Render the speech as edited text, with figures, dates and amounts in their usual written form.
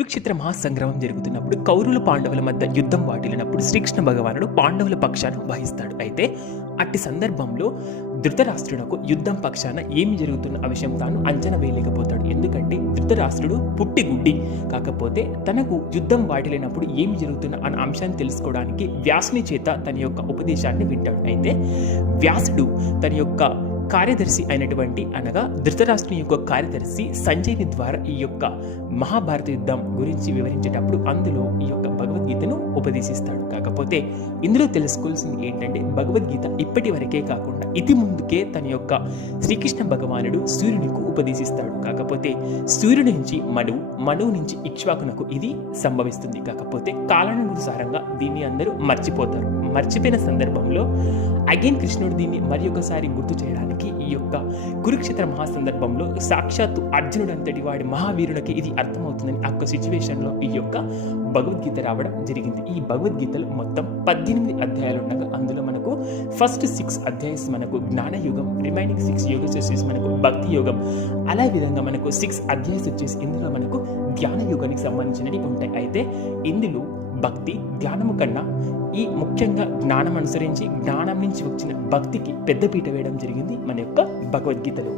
కురుక్షేత్ర మహాసంగ్రామం జరుగుతున్నప్పుడు కౌరవుల పాండవుల మధ్య యుద్ధం వాటిల్లినప్పుడు శ్రీకృష్ణ భగవానుడు పాండవుల పక్షాన వహిస్తాడు. అయితే అట్టి సందర్భంలో ధృతరాష్ట్రునకు యుద్ధం పక్షాన ఏమి జరుగుతున్న ఆ విషయం తాను అంచనా వేయలేకపోతాడు. ఎందుకంటే ధృతరాష్ట్రుడు పుట్టి గుడ్డి. కాకపోతే తనకు యుద్ధం వాటిల్లినప్పుడు ఏమి జరుగుతున్న అన్న అంశాన్ని తెలుసుకోవడానికి వ్యాసుని చేత తన యొక్క ఉపదేశాన్ని వింటాడు. అయితే వ్యాసుడు తన యొక్క కార్యదర్శి అయినటువంటి అనగా ధృతరాష్ట్రుని యొక్క కార్యదర్శి సంజయుని ద్వారా ఈ యొక్క మహాభారత యుద్ధం గురించి వివరించేటప్పుడు అందులో ఈ యొక్క భగవద్గీతను ఉపదేశిస్తాడు. కాకపోతే ఇందులో తెలుసుకోవాల్సింది ఏంటంటే భగవద్గీత ఇప్పటి వరకే కాకుండా ఇది ముందుకే తన యొక్క శ్రీకృష్ణ భగవానుడు సూర్యునికి ఉపదేశిస్తాడు. కాకపోతే సూర్యుడి నుంచి మనువు నుంచి ఇక్ష్వాకునకు ఇది సంభవిస్తుంది. కాకపోతే కాలానుసారంగా దీన్ని అందరూ మర్చిపోతారు. మర్చిపోయిన సందర్భంలో అగైన్ కృష్ణుడు దీన్ని మరి ఒకసారి గుర్తు చేయడానికి ఈ యొక్క కురుక్షేత్ర మహాసందర్భంలో సాక్షాత్తు అర్జునుడు అంతటి వాడి మహావీరునికి ఇది అర్థమవుతుందని ఆ యొక్క సిచ్యువేషన్లో ఈ యొక్క భగవద్గీత రావడం జరిగింది. ఈ భగవద్గీతలో మొత్తం 18 అధ్యాయాలు ఉండగా అందులో మనకు ఫస్ట్ 6 అధ్యాయస్ మనకు జ్ఞాన యుగం, రిమైనింగ్ 6 యోగస్ వచ్చేసి మనకు భక్తి యోగం, అలా విధంగా మనకు 6 అధ్యాయస్ వచ్చేసి ఇందులో మనకు ధ్యాన యుగానికి సంబంధించినవి ఉంటాయి. అయితే ఇందులో భక్తి ధ్యానము కన్నా ఈ ముఖ్యంగా జ్ఞానం అనుసరించి జ్ఞానం నుంచి వచ్చిన భక్తికి పెద్దపీట వేయడం జరిగింది మన యొక్క భగవద్గీతలో.